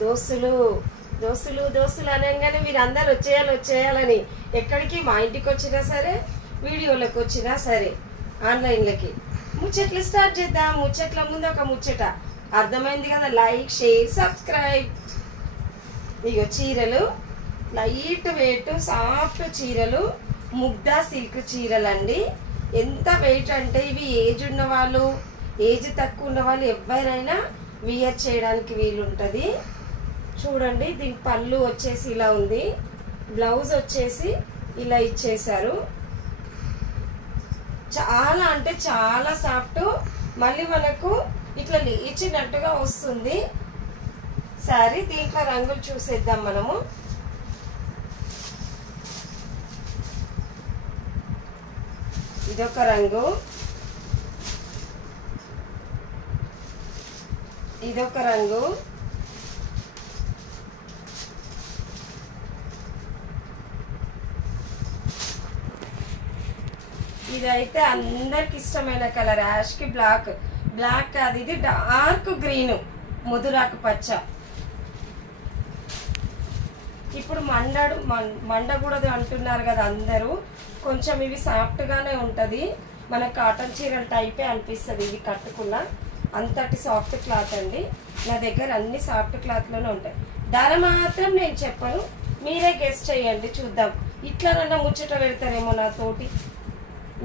దోస్తులు దోస్తులు దోస్తులు అనగానే మీరు అందరు వచ్చేయాలని ఎక్కడికి మా ఇంటికి వచ్చినా సరే, వీడియోలకు వచ్చినా సరే, ఆన్లైన్లకి ముచ్చట్లు స్టార్ట్ చేద్దాం. ముచ్చట్ల ముందు ఒక ముచ్చట అర్థమైంది కదా, లైక్ షేర్ సబ్స్క్రైబ్. ఇగో చీరలు లైట్ వెయిట్ సాఫ్ట్ చీరలు, ముగ్ధా సిల్క్ చీరలు అండి. ఎంత వెయిట్ అంటే ఇవి ఏజ్ ఉన్న వాళ్ళు, ఏజ్ తక్కువ ఉన్న వాళ్ళు ఎవరైనా వియర్ చేయడానికి వీలుంటుంది. చూడండి, దీని పళ్ళు వచ్చేసి ఇలా ఉంది, బ్లౌజ్ వచ్చేసి ఇలా ఇచ్చేసారు. చాలా అంటే చాలా సాఫ్ట్, మళ్ళీ మనకు ఇట్లా లేచినట్టుగా వస్తుంది శారీ. దీంట్లో రంగులు చూసేద్దాం మనము. ఇదొక రంగు, ఇదొక రంగు, ఇదైతే అందరికి ఇష్టమైన కలర్, యాష్ కి బ్లాక్, బ్లాక్ కాదు ఇది డార్క్ గ్రీన్, ముదురాకు పచ్చ. ఇప్పుడు మండకూడదు అంటున్నారు కదా అందరూ, కొంచెం ఇవి సాఫ్ట్ గానే ఉంటది, మన కాటన్ చీరల టైపే అనిపిస్తుంది ఇవి కట్టుకున్నా. అంతటి సాఫ్ట్ క్లాత్ అండి. నా దగ్గర అన్ని సాఫ్ట్ క్లాత్ లోనే ఉంటాయి. ధర మాత్రం నేను చెప్పను, మీరే గెస్ చేయండి చూద్దాం. ఇట్లా ముచ్చట పెడతారేమో నాతోటి,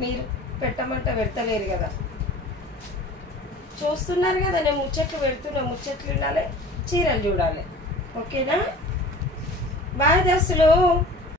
మీరు పెట్టమంటే పెడతలేరు కదా. చూస్తున్నారు కదా నేను ముచ్చట్లు పెడుతున్నా, ముచ్చట్లు వినాలి, చీరలు చూడాలి. ఓకేనా? బాయ్ దోస్తులు.